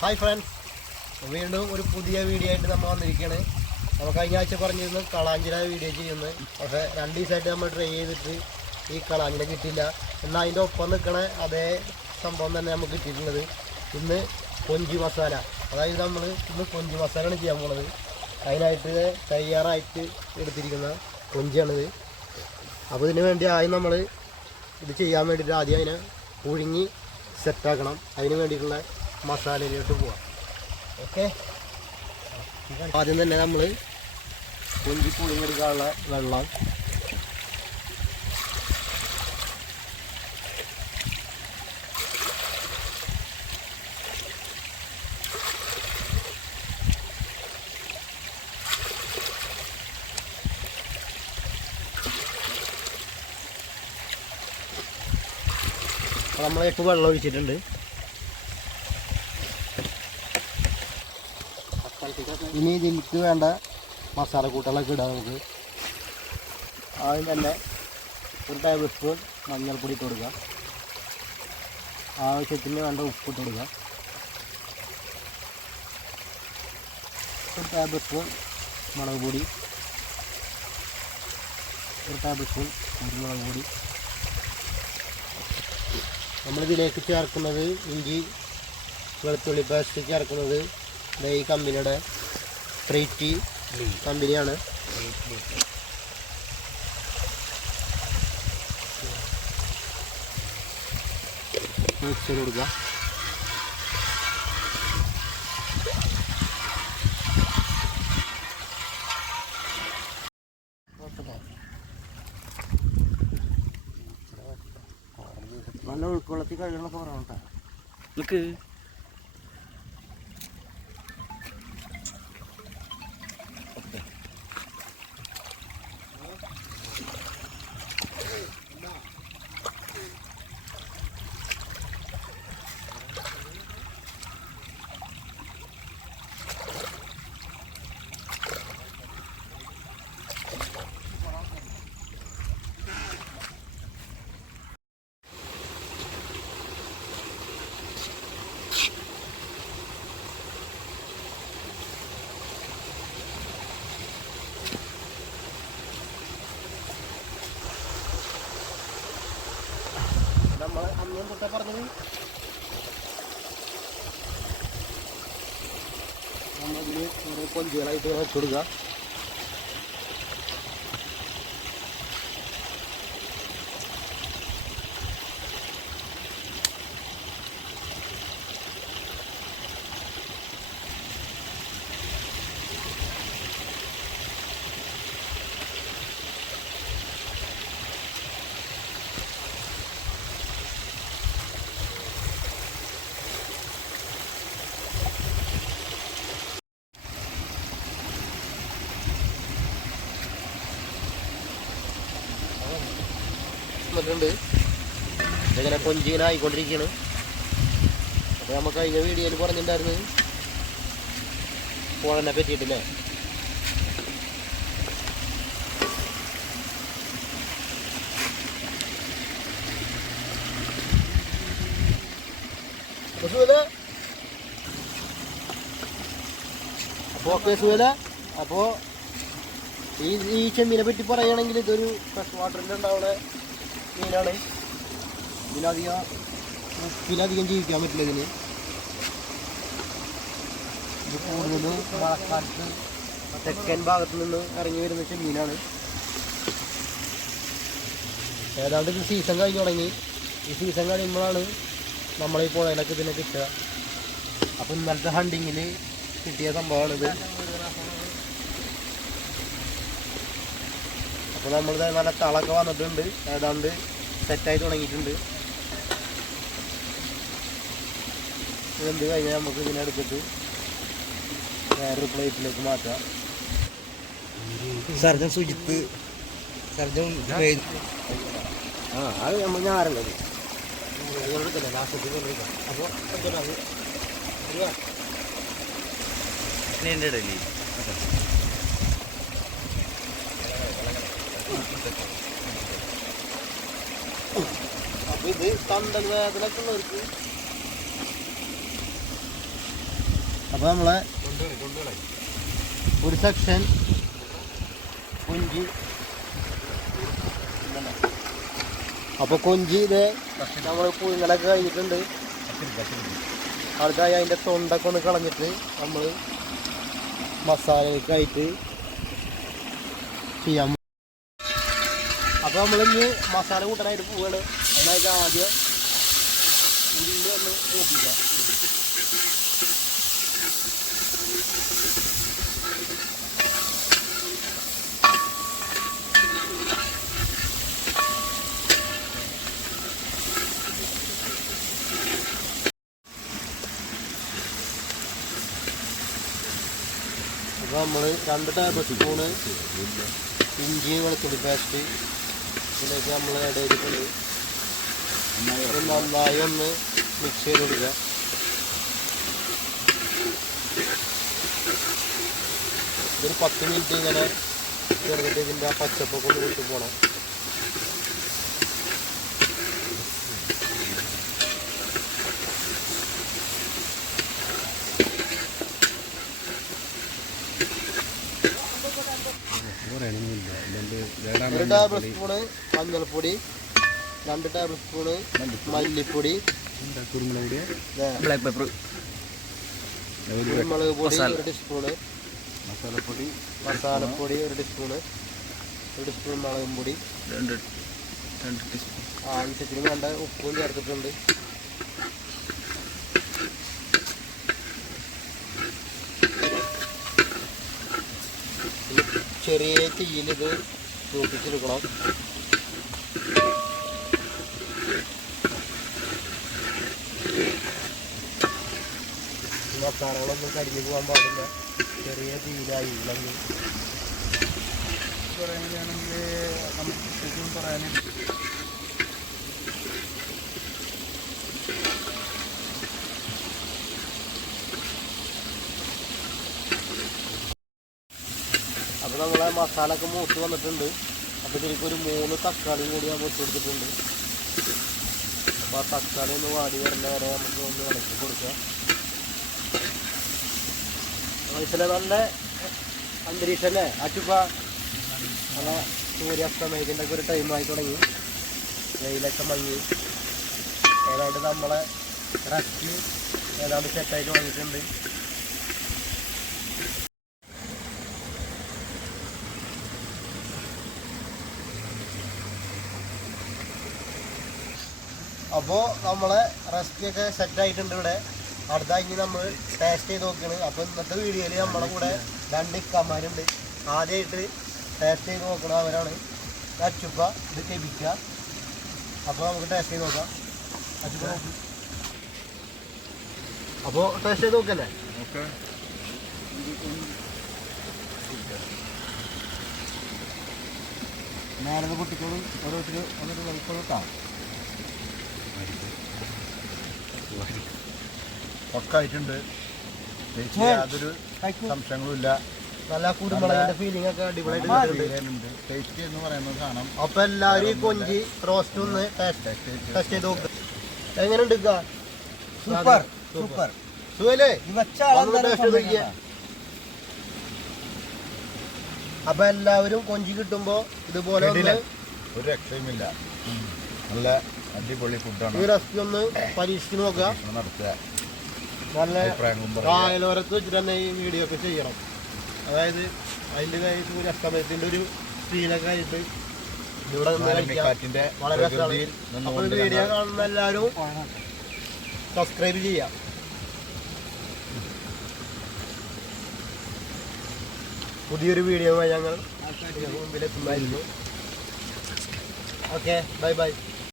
Hi friends വീണ്ടും ഒരു പുതിയ വീഡിയോ ആയിട്ട് നമ്മൾ വന്നിരിക്കുകയാണ് നമ്മൾ കഴിഞ്ഞ ആഴ്ച പറഞ്ഞിരുന്നു കളാഞ്ചിര വീഡിയോ ചെയ്യുന്നത് പക്ഷേ രണ്ട് ദിവസമായിട്ട് നമ്മൾ ട്രൈ ചെയ്തിട്ട് ഈ കളാഞ്ചിര കിട്ടിയില്ല. എന്നാൽ അതിന്റെ ഒപ്പം നിൽക്കണ അതേ സംഭവം തന്നെ നമുക്ക് കിട്ടിയിട്ടുള്ളത്. ഇന്ന് കൊഞ്ചി മസാല. അതായത് നമ്മൾ ഇന്ന് കൊഞ്ചി മസാലയാണ് ചെയ്യാൻ പോണത്. അതിനായിട്ട് തയ്യാറായിട്ട് എടുത്തിരിക്കുന്ന കൊഞ്ചിയാണിത്. അപ്പോൾ ഇതിന് വേണ്ടി ആദ്യം നമ്മൾ ഇത് ചെയ്യാൻ വേണ്ടിയിട്ട് ആദ്യം അതിനെ പുഴുങ്ങി സെറ്റാക്കണം അതിന് വേണ്ടിയിട്ടുള്ള മസാലയിലോട്ട് പോവാം. ഓക്കെ. ആദ്യം തന്നെ നമ്മൾ കൊഞ്ചി പുഴുങ്ങെടുക്കാനുള്ള വെള്ളം നമ്മൾ ഇപ്പോൾ വെള്ളം ഒഴിച്ചിട്ടുണ്ട്. ഇനി ഇതിലേക്ക് വേണ്ട മസാല കൂട്ടുകളൊക്കെ ഇടാം നമുക്ക്. ആദ്യം തന്നെ ഒരു ടേബിൾ സ്പൂൺ മഞ്ഞൾപ്പൊടി ഇട്ട് കൊടുക്കുക ആവശ്യത്തിന് വേണ്ട ഉപ്പ് ഇട്ട് കൊടുക്കുക ഒരു ടേബിൾ സ്പൂൺ മുളക് പൊടി. ഒരു ടേബിൾ സ്പൂൺ കുരുമുളക് പൊടി. നമ്മളിതിലേക്ക് ചേർക്കുന്നത് ഇഞ്ചി വെളുത്തുള്ളി പേസ്റ്റ് ചേർക്കുന്നത് ഈ കമ്പനിയുടെ ട്രീറ്റി കമ്പനിയാണ്. കൊടുക്കുക നല്ല ഉൾക്കൊള്ളത്തി കഴുകണമൊക്കെ പറയണം കേട്ടോ. നമ്മൾ അന്നും തൊട്ടേ പറഞ്ഞത് നമ്മളിതിൽ ഓരോ കൊഞ്ചുകളായിട്ട് വെച്ചു കൊടുക്കുക വന്നിട്ടുണ്ട് ഇതിങ്ങനെ കൊഞ്ചിങ്ങനെ ആയിക്കൊണ്ടിരിക്കുകയാണ് അപ്പോൾ നമുക്ക് കഴിഞ്ഞ വീഡിയോയിൽ പറഞ്ഞിട്ടുണ്ടായിരുന്നു. പുഴനെ പറ്റിയിട്ടില്ലേ? അപ്പോൾ ഓക്കെ സുഹല. അപ്പോൾ ഈ ഈ ചെമ്മീനെ പറ്റി പറയുകയാണെങ്കിൽ ഇതൊരു ഫ്രഷ് വാട്ടറിൽ ഉണ്ടാവുന്ന മീനാണ് ഇതിലധികം ഉപ്പിലധികം ജീവിക്കാൻ പറ്റില്ല ഇതിന്. ഇത് കൂടുതലും മഴക്കാലത്ത് തെക്കൻ ഭാഗത്ത് നിന്ന് ഇറങ്ങി വരുന്ന ചെമ്മീനാണ്. ഏതാണ്ട് ഇത് സീസൺ കഴിഞ്ഞ് തുടങ്ങി. ഈ സീസൺ കഴിയുമ്പോഴാണ് നമ്മളീ പുഴയിലൊക്കെ ഇതിനെ കിട്ടുക. അപ്പം ഇന്നലത്തെ ഹണ്ടിങ്ങിൽ കിട്ടിയ സംഭവമാണിത്. അപ്പോൾ നമ്മളിത് നല്ല തളൊക്കെ വന്നിട്ടുണ്ട്. ഏതാണ്ട് സെറ്റായി തുടങ്ങിയിട്ടുണ്ട്. ഇതെന്ത് കഴിഞ്ഞാൽ നമുക്ക് ഇതിനെ എടുത്തിട്ട് വേറൊരു പ്ലേറ്റിലേക്ക് മാറ്റാം. സർജൻ സുജിത്ത്. സർജൻ ആ അത് നമ്മൾ ഞാറുള്ളത് അപ്പോൾ എന്റെ ഇടല്ലേ അപ്പോൾ ഇത് തണ്ടൽ വേദനയൊക്കെ ഉള്ളവർക്ക്. അപ്പോൾ നമ്മളെ ഒരു സെക്ഷൻ കൊഞ്ചി. അപ്പോൾ കൊഞ്ചി ഇത് നമ്മൾ പുഴുങ്ങലൊക്കെ കഴിഞ്ഞിട്ടുണ്ട്. അടുത്തായി അതിന്റെ തൊണ്ടൊക്കെ ഒന്ന് കളഞ്ഞിട്ട് നമ്മൾ മസാലയൊക്കെ ആയിട്ട് ചെയ്യാം. അപ്പോൾ നമ്മളിന്ന് മസാല കൂട്ടാനായിട്ട് പോവുകയാണ് അതിനായിട്ട് ആദ്യം ഉള്ളി ഒന്ന് നോക്കിക്കാം അപ്പോൾ നമ്മൾ രണ്ട് ടേബിൾ സ്പൂണ് ഇഞ്ചി വെളുത്തുള്ളി പേസ്റ്റ് ഇതിലേക്ക് നമ്മൾ ഇത് നന്നായി ഒന്ന് മിക്സ് ചെയ്ത് കൊടുക്കുക ഒരു പത്ത് മിനിറ്റ് ഇങ്ങനെ ചെറുതിട്ട് ഇതിന്റെ ആ പച്ചപ്പൊക്കെ ഒന്ന് വിട്ടു പോകണം ഒരു ടേബിൾ സ്പൂണ് മഞ്ഞൾപ്പൊടി രണ്ട് ടേബിൾ സ്പൂണ് മല്ലിപ്പൊടി ദേ, ബ്ലാക്ക് പെപ്പർ കുരുമുളക് പൊടി. ഒരു ടീസ്പൂണ് മസാലപ്പൊടി. മസാലപ്പൊടി ഒരു ടീസ്പൂണ് ഒരു ടീസ്പൂൺ മുളകും പൊടി. രണ്ട് രണ്ട് ടീസ്പൂൺ ആവശ്യത്തിന് വേണ്ട ഉപ്പും ചേർത്തിട്ടുണ്ട്. ചെറിയ തീയിൽ ഇത് മസാലകളൊന്നും കരിഞ്ഞു പോകാൻ പാടില്ല. ചെറിയ തീയിലായി ഇളങ്ങി പറയുകയാണെങ്കിൽ നമുക്ക് ശരിക്കും പറയാനും അപ്പോൾ നമ്മളെ മസാല ഒക്കെ മൂത്ത് വന്നിട്ടുണ്ട്. അപ്പോൾ ശരിക്കും ഒരു മൂന്ന് തക്കാളി കൂടി നമ്മൾ ഇട്ടുകൊടുത്തിട്ടുണ്ട് അപ്പോൾ ആ തക്കാളി ഒന്ന് വാടി വരുന്ന വരെ നമുക്ക് ഒന്ന് ഇളക്കി കൊടുക്കാം. മനസ്സിലെ നല്ല അന്തരീക്ഷം അല്ലേ അച്ചുപ്പ നല്ല സൂര്യാസ്തമയത്തിന്റെ ഒക്കെ ഒരു ടൈമായി തുടങ്ങി. വെയിലൊക്കെ മങ്ങി. ഏതാണ്ട് നമ്മളെ റസ്റ്റി ഏതാണ്ട് സെറ്റായിട്ട് വന്നിട്ടുണ്ട്. അപ്പോൾ നമ്മളെ റെസ്റ്റിയൊക്കെ സെറ്റ് ആയിട്ടുണ്ട് ഇവിടെ. അടുത്ത ഇനി നമ്മൾ ടേസ്റ്റ് ചെയ്ത് നോക്കുകയാണ്. അപ്പോൾ ഇന്നത്തെ വീഡിയോയിൽ നമ്മളെ കൂടെ രണ്ട് ഇക്കന്മാരുണ്ട്. ആദ്യമായിട്ട് ടേസ്റ്റ് ചെയ്ത് നോക്കണ അവരാണ്. അച്ചുപ്പ ഇത് കെബിക്ക അപ്പോൾ നമുക്ക് ടേസ്റ്റ് ചെയ്ത് നോക്കാം. അച്ചുപ്പ നോക്കി. അപ്പോൾ ടേസ്റ്റ് ചെയ്ത് നോക്കല്ലേ? ഓക്കെ. നേരെ കുട്ടികളും ഓരോരുത്തർ ഒന്നിട്ട് വലിപ്പം ഒക്കെ ടേസ്റ്റ് ഉം. യാതൊരു സംശയങ്ങളുമില്ല. നല്ല കുരുമുളകിന്റെ ഫീലിംഗ് ഒക്കെ അടിപൊളിയായിട്ട് ടേസ്റ്റ് എന്ന് പറയുന്നത് കാണാം. അപ്പൊ എല്ലാവരും ഈ കൊഞ്ചി റോസ്റ്റ് ഒന്ന് ടേസ്റ്റ് ചെയ്ത് നോക്കുക എങ്ങനെയുണ്ട് ഇക്ക? സൂപ്പർ. സൂപ്പർ. സുഖല്ലേ? ഈ. അപ്പൊ എല്ലാവരും കൊഞ്ചി കിട്ടുമ്പോ ഇതുപോലെ. ഒരു രക്ഷയുമില്ല. നല്ല അടിപൊളി ഈ ഫുഡാണ് റെസിപ്പി ഒന്ന് പരീക്ഷിച്ച് നോക്കുക. നടത്തുക. നല്ല കായലോരത്ത് വെച്ചിട്ട് തന്നെ ഈ വീഡിയോ ഒക്കെ ചെയ്യണം അതായത് അതിന്റെ കാര്യത്തിൽ ഒരു അസ്തമയത്തിന്റെ ഒരു ഫീലൊക്കെ ആയിട്ട് ഇവിടെ നിന്ന് കഴിക്കാം വളരെ രസമാണ്. അപ്പോൾ വീഡിയോ കാണുന്ന എല്ലാവരും സബ്സ്ക്രൈബ് ചെയ്യാം. പുതിയൊരു വീഡിയോ ഞങ്ങൾ മുമ്പിലെത്തുമായിരുന്നു ഓക്കെ ബൈ ബൈ